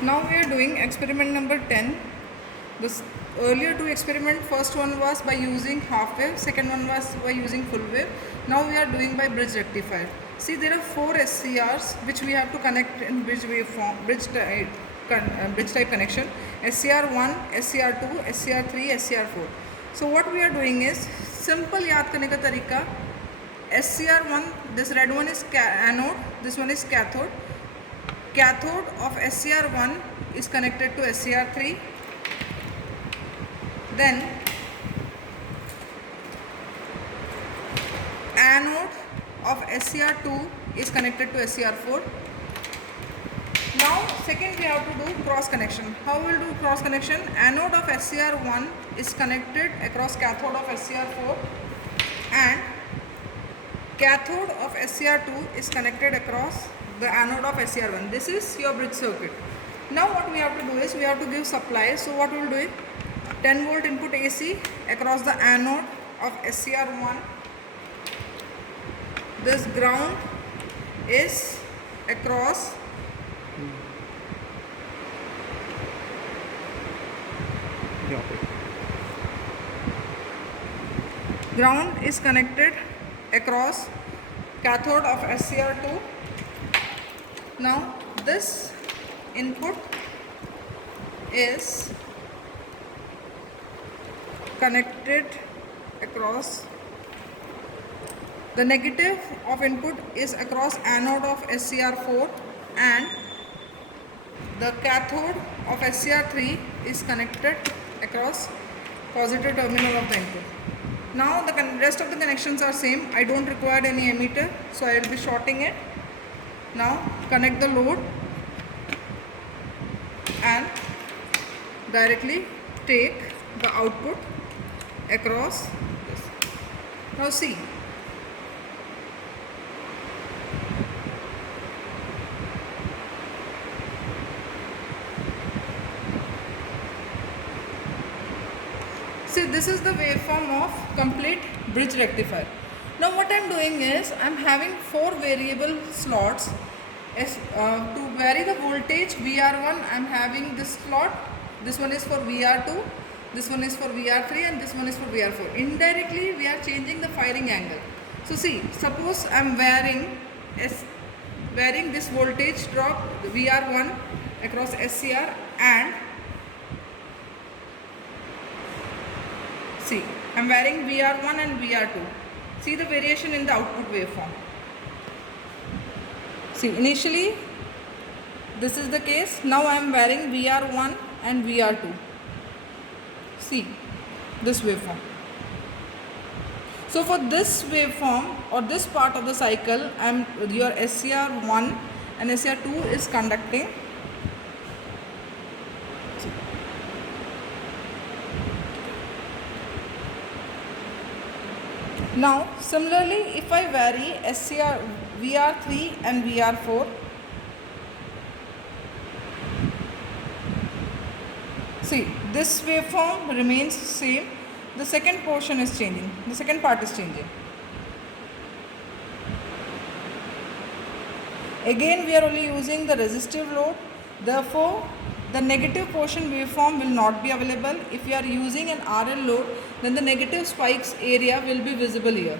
Now we are doing experiment number 10. This earlier two experiment, first one was by using half wave, second one was by using full wave. Now we are doing by bridge rectifier. See, there are 4 SCRs which we have to connect in bridge waveform, bridge type connection. SCR1, SCR2, SCR3, SCR4. So what we are doing is simple याद करने का तरीका. SCR1, this red one is anode, this one is cathode. Cathode of SCR1 is connected to SCR3. Then anode of SCR2 is connected to SCR4. Now second we have to do cross connection. How we will do cross connection? Anode of SCR1 is connected across cathode of SCR4 and cathode of SCR2 is connected across the anode of SCR1. This is your bridge circuit. Now what we have to do is we have to give supply. So what we will do is 10 volt input AC across the anode of SCR1. This ground is across ground is connected across cathode of SCR2. Now this input is connected across, the negative of input is across anode of SCR4 and the cathode of SCR3 is connected across positive terminal of the input. Now the rest of the connections are same. I don't require any emitter, so I will be shorting it. Now connect the load and directly take the output across this. Now see, this is the waveform of complete bridge rectifier. Now what I am doing is I am having 4 variable slots. To vary the voltage VR1, I am having this slot. This one is for VR2, this one is for VR3 and this one is for VR4. Indirectly we are changing the firing angle. So see, suppose I am varying this voltage drop VR1 across SCR and see, I am varying VR1 and VR2. See the variation in the output waveform. See, initially this is the case. Now I am varying VR1 and VR2. See this waveform. So for this waveform or this part of the cycle, your SCR1 and SCR2 is conducting. See. Now similarly, if I vary VR3 and VR4, see this waveform remains same. The second portion is changing. The second part is changing. Again we are only using the resistive load. Therefore the negative portion waveform will not be available. If you are using an RL load, then the negative spikes area will be visible here.